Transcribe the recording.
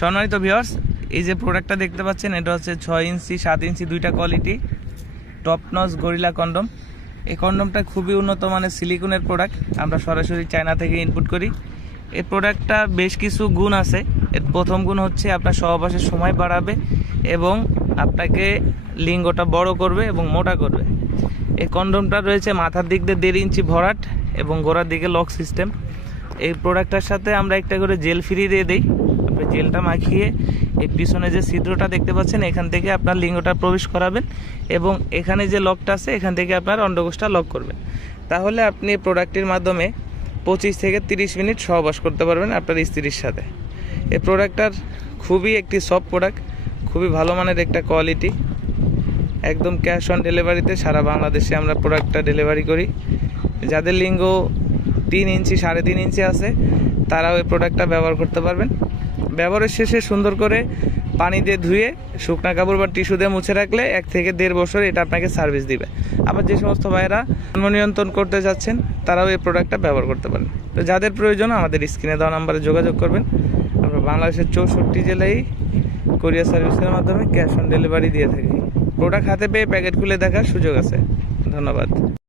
সম্মানিত ভিউয়ার্স, এই যে প্রোডাক্টটা দেখতে পাচ্ছেন এটা হচ্ছে 6 ইঞ্চি 7 ইঞ্চি দুইটা quality top notch gorilla condom. এই কন্ডমটা খুবই উন্নত মানের সিলিকনের প্রোডাক্ট, আমরা সরাসরি চায়না থেকে ইনপুট করি। এই প্রোডাক্টটা বেশ কিছু গুণ আছে। এর প্রথম গুণ হচ্ছে আপনার সহবাসের সময় বাড়াবে এবং আপনাকে লিঙ্গটা বড় করবে এবং মোটা করবে। এই কন্ডমটা রয়েছে মাথার দিক দিয়ে 1.5 ইঞ্চি ভরাট এবং গোড়ার দিকে লক সিস্টেম। এই প্রোডাক্টটার সাথে আমরা একটা করে জেল ফ্রি দিয়ে দিই। আপনি জেলটা মাখিয়ে এই পিছনে যে ছিদ্রটা দেখতে পাচ্ছেন এখান থেকে আপনার লিঙ্গটা প্রবেশ করাবেন এবং এখানে যে লকটা আছে এখান থেকে আপনার অন্ডকোষটা লক করবেন। তাহলে আপনি এই প্রোডাক্টের মাধ্যমে 25 থেকে 30 মিনিট সহবাস করতে পারবেন আপনার স্ত্রীর সাথে। এই প্রোডাক্টটার খুবই একটি সফট প্রোডাক্ট, খুবই ভালো মানের একটা কোয়ালিটি। একদম ক্যাশ অন ডেলিভারিতে সারা বাংলাদেশে আমরা প্রোডাক্টটা ডেলিভারি করি। যাদের লিঙ্গ 3 ইঞ্চি 3.5 ইঞ্চি আছে তারাও এই প্রোডাক্টটা ব্যবহার করতে পারবেন। ব্যবহারের শেষে সুন্দর করে পানি দিয়ে ধুয়ে শুকনা কাপড় বা টিস্যু দিয়ে মুছে রাখলে 1 থেকে 1.5 বছর এটা আপনাকে সার্ভিস দিবে। আবার যে সমস্ত ভাইয়েরা জন্ম নিয়ন্ত্রণ করতে যাচ্ছেন তারাও এই প্রোডাক্টটা ব্যবহার করতে পারেন। তো যাদের প্রয়োজন আমাদের স্ক্রিনে দেওয়া নাম্বারে যোগাযোগ করবেন। আমরা বাংলাদেশের 64 জেলায় কোরিয়ার সার্ভিসের মাধ্যমে ক্যাশ অন ডেলিভারি দিয়ে থাকি। প্রোডাক্ট হাতে পেয়ে প্যাকেট খুলে দেখার সুযোগ আছে। ধন্যবাদ।